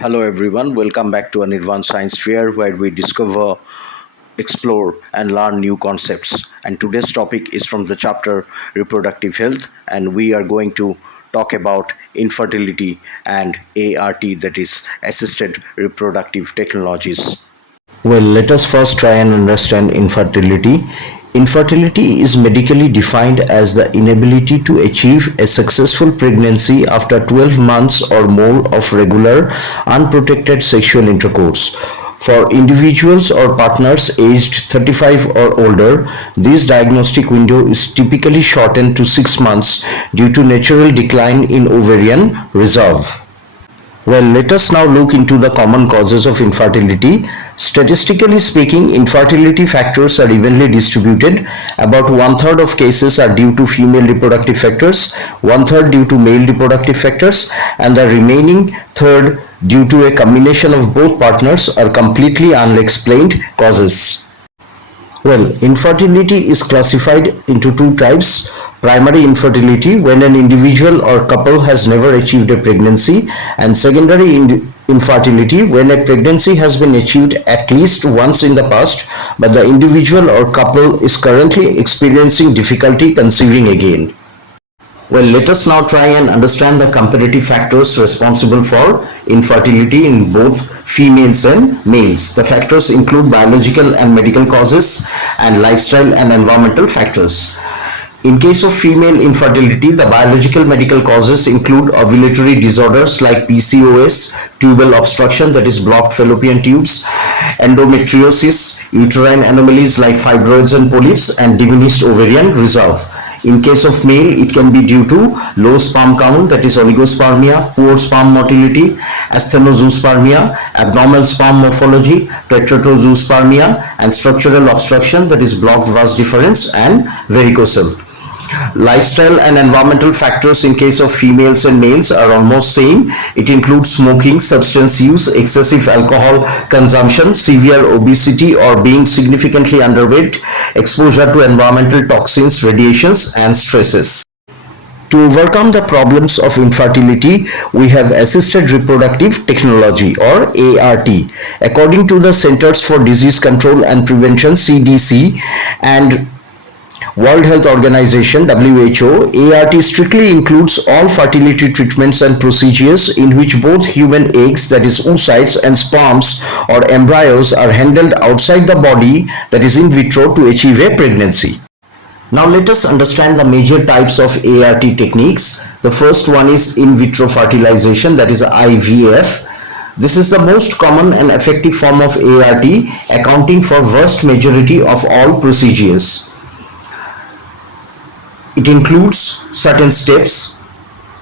Hello everyone, welcome back to an advanced science fair where we discover, explore and learn new concepts. And today's topic is from the chapter Reproductive Health, and we are going to talk about infertility and ART, that is assisted reproductive technologies. Well, let us first try and understand infertility. Infertility is medically defined as the inability to achieve a successful pregnancy after 12 months or more of regular, unprotected sexual intercourse. For individuals or partners aged 35 or older, this diagnostic window is typically shortened to 6 months due to natural decline in ovarian reserve. Well, let us now look into the common causes of infertility. Statistically speaking, infertility factors are evenly distributed. About one-third of cases are due to female reproductive factors, one-third due to male reproductive factors, and the remaining third due to a combination of both partners or completely unexplained causes. Well, infertility is classified into two types. Primary infertility, when an individual or couple has never achieved a pregnancy, and secondary infertility, when a pregnancy has been achieved at least once in the past, but the individual or couple is currently experiencing difficulty conceiving again. Well, let us now try and understand the comparative factors responsible for infertility in both females and males. The factors include biological and medical causes and lifestyle and environmental factors. In case of female infertility, the biological medical causes include ovulatory disorders like PCOS, tubal obstruction, that is blocked fallopian tubes, endometriosis, uterine anomalies like fibroids and polyps, and diminished ovarian reserve. In case of male, it can be due to low sperm count, that is oligospermia, poor sperm motility, asthenozoospermia, abnormal sperm morphology, tetratozoospermia, and structural obstruction, that is blocked vas deferens and varicocele. Lifestyle and environmental factors in case of females and males are almost same. It includes smoking, substance use, excessive alcohol consumption, severe obesity or being significantly underweight, exposure to environmental toxins, radiations, and stresses. To overcome the problems of infertility, we have assisted reproductive technology or ART. According to the Centers for Disease Control and Prevention (CDC) and World Health Organization (WHO), ART strictly includes all fertility treatments and procedures in which both human eggs, that is oocytes, and sperms or embryos are handled outside the body, that is in vitro, to achieve a pregnancy. Now let us understand the major types of ART techniques. The first one is in vitro fertilization, that is IVF. This is the most common and effective form of ART, accounting for vast majority of all procedures. It includes certain steps,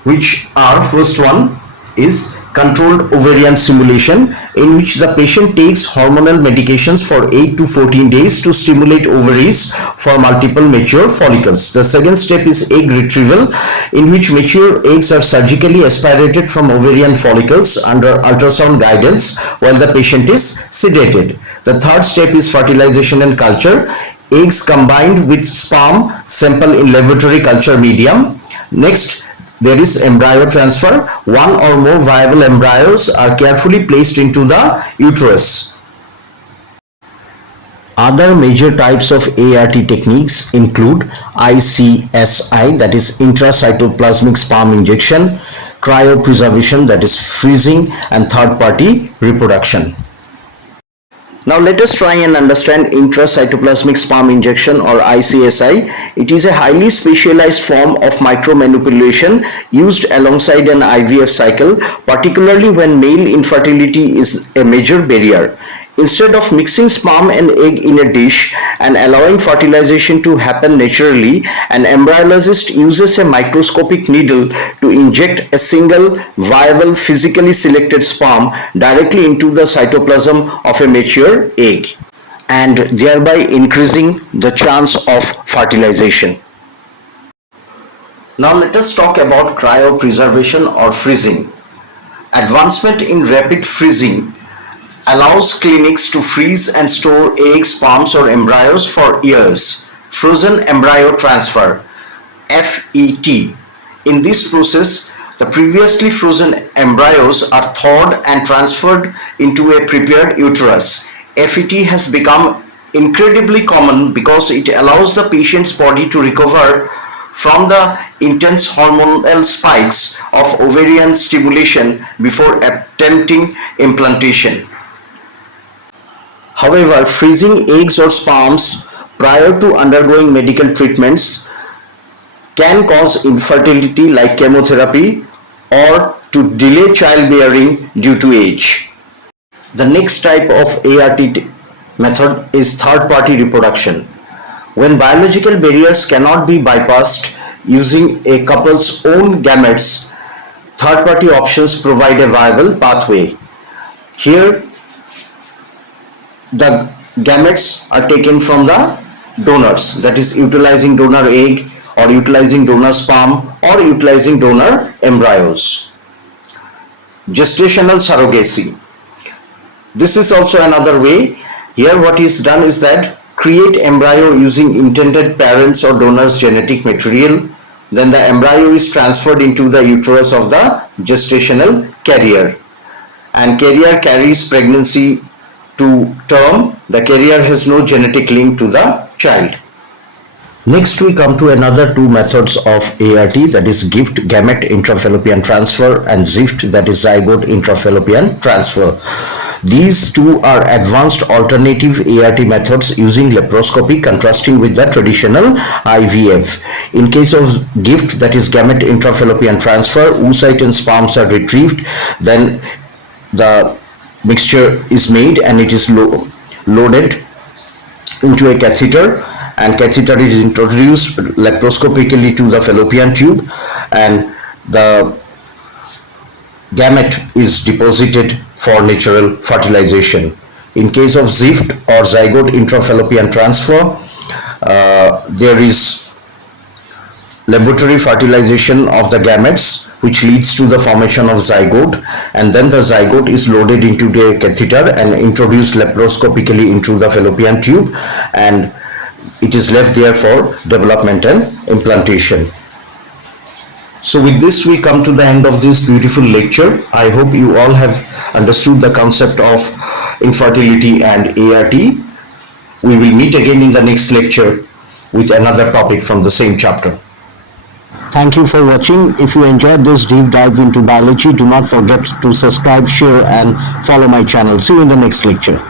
which are: first one is controlled ovarian stimulation, in which the patient takes hormonal medications for 8 to 14 days to stimulate ovaries for multiple mature follicles. The second step is egg retrieval, in which mature eggs are surgically aspirated from ovarian follicles under ultrasound guidance while the patient is sedated. The third step is fertilization and culture. Eggs combined with sperm sample in laboratory culture medium. Next, there is embryo transfer. One or more viable embryos are carefully placed into the uterus. Other major types of ART techniques include ICSI, that is intracytoplasmic sperm injection, cryopreservation, that is freezing, and third-party reproduction. Now let us try and understand intracytoplasmic sperm injection or ICSI. It is a highly specialized form of micromanipulation used alongside an IVF cycle, particularly when male infertility is a major barrier. Instead of mixing sperm and egg in a dish and allowing fertilization to happen naturally, an embryologist uses a microscopic needle to inject a single viable physically selected sperm directly into the cytoplasm of a mature egg, and thereby increasing the chance of fertilization. Now let us talk about cryopreservation or freezing. Advancement in rapid freezing allows clinics to freeze and store eggs, sperms, or embryos for years. Frozen embryo transfer, FET. In this process, The previously frozen embryos are thawed and transferred into a prepared uterus. FET has become incredibly common because it allows the patient's body to recover from the intense hormonal spikes of ovarian stimulation before attempting implantation. However, freezing eggs or sperms prior to undergoing medical treatments can cause infertility like chemotherapy or to delay childbearing due to age. The next type of ART method is third-party reproduction. When biological barriers cannot be bypassed using a couple's own gametes, third-party options provide a viable pathway. Here, the gametes are taken from the donors, that is utilizing donor egg or utilizing donor sperm or utilizing donor embryos. Gestational surrogacy. This is also another way. Here what is done is that create embryo using intended parents or donors' genetic material. Then the embryo is transferred into the uterus of the gestational carrier, and carrier carries pregnancy to term. The carrier has no genetic link to the child. Next we come to another two methods of ART, that is gift gamete intrafallopian transfer and ZIFT, that is zygote intrafallopian transfer. These two are advanced alternative ART methods using laparoscopy, contrasting with the traditional IVF. In case of gift, that is gamete intrafallopian transfer, oocyte and sperms are retrieved, then the mixture is made and it is loaded into a catheter, and catheter is introduced laparoscopically to the fallopian tube, and the gamete is deposited for natural fertilization. In case of ZIFT or zygote intrafallopian transfer, there is laboratory fertilization of the gametes, which leads to the formation of zygote, and then the zygote is loaded into the catheter and introduced laparoscopically into the fallopian tube, and it is left there for development and implantation. So with this we come to the end of this beautiful lecture. I hope you all have understood the concept of infertility and ART. We will meet again in the next lecture with another topic from the same chapter. Thank you for watching. If you enjoyed this deep dive into biology, do not forget to subscribe, share and follow my channel. See you in the next lecture.